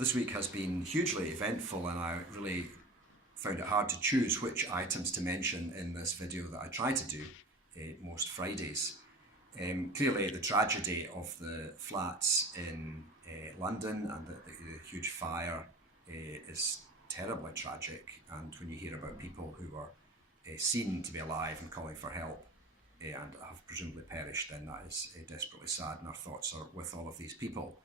This week has been hugely eventful, and I really found it hard to choose which items to mention in this video that I try to do most Fridays. Clearly the tragedy of the flats in London and the huge fire is terribly tragic, and when you hear about people who were seen to be alive and calling for help and have presumably perished, then that is desperately sad, and our thoughts are with all of these people.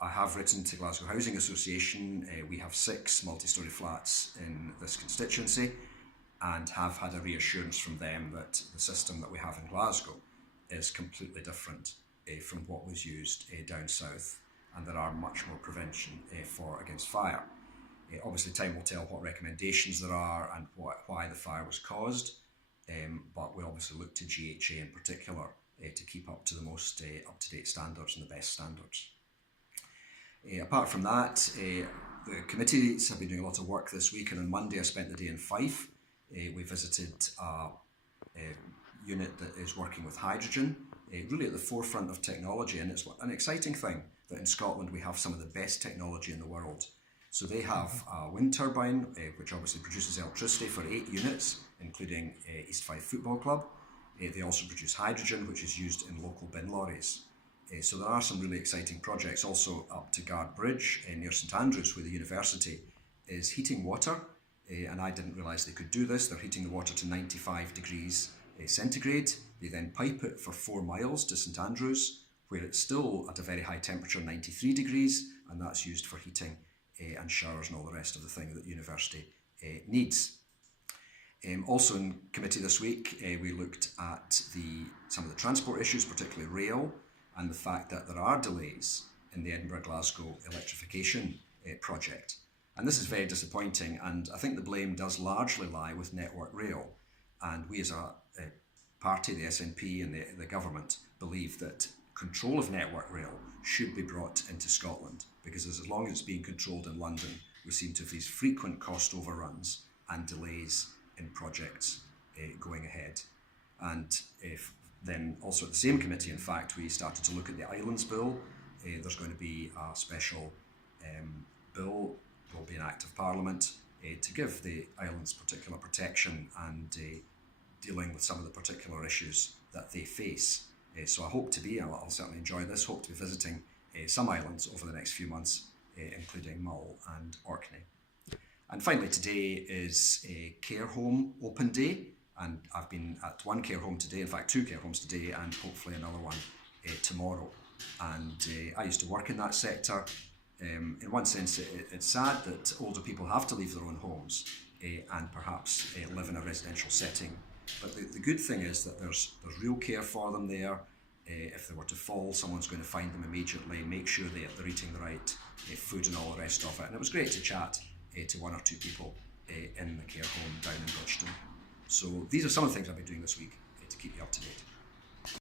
I have written to Glasgow Housing Association. We have 6 multi-storey flats in this constituency and have had a reassurance from them that the system that we have in Glasgow is completely different from what was used down south, and there are much more prevention against fire. Obviously time will tell what recommendations there are and why the fire was caused, but we obviously look to GHA in particular to keep up to the most up-to-date standards and the best standards. Apart from that, the committees have been doing a lot of work this week, and on Monday I spent the day in Fife. We visited a unit that is working with hydrogen, really at the forefront of technology, and it's an exciting thing that in Scotland we have some of the best technology in the world. So they have a wind turbine which obviously produces electricity for 8 units, including East Fife Football Club. They also produce hydrogen, which is used in local bin lorries. So there are some really exciting projects also up to Guard Bridge near St Andrews, where the university is heating water, and I didn't realise they could do this. They're heating the water to 95 degrees centigrade. They then pipe it for 4 miles to St Andrews, where it's still at a very high temperature, 93 degrees, and that's used for heating and showers and all the rest of the thing that the university needs. Also in committee this week, we looked at some of the transport issues, particularly rail, and the fact that there are delays in the Edinburgh-Glasgow electrification project. And this is very disappointing, and I think the blame does largely lie with Network Rail. And we as a party, the SNP and the government, believe that control of Network Rail should be brought into Scotland, because as long as it's being controlled in London, we seem to have these frequent cost overruns and delays in projects going ahead. And then also at the same committee, in fact, we started to look at the Islands Bill. There's going to be a special bill, there will be an Act of Parliament to give the islands particular protection and dealing with some of the particular issues that they face. So I hope to be, I'll certainly enjoy this, hope to be visiting some islands over the next few months, including Mull and Orkney. And finally today is a care home open day, and I've been at one care home today, in fact 2 care homes today, and hopefully another one tomorrow. And I used to work in that sector. In one sense it's sad that older people have to leave their own homes and perhaps live in a residential setting. But the good thing is that there's real care for them there. If they were to fall, someone's going to find them immediately, make sure they're eating the right food and all the rest of it. And it was great to chat to 1 or 2 people in the care home down in Bridgeton. So these are some of the things I've been doing this week to keep you up to date.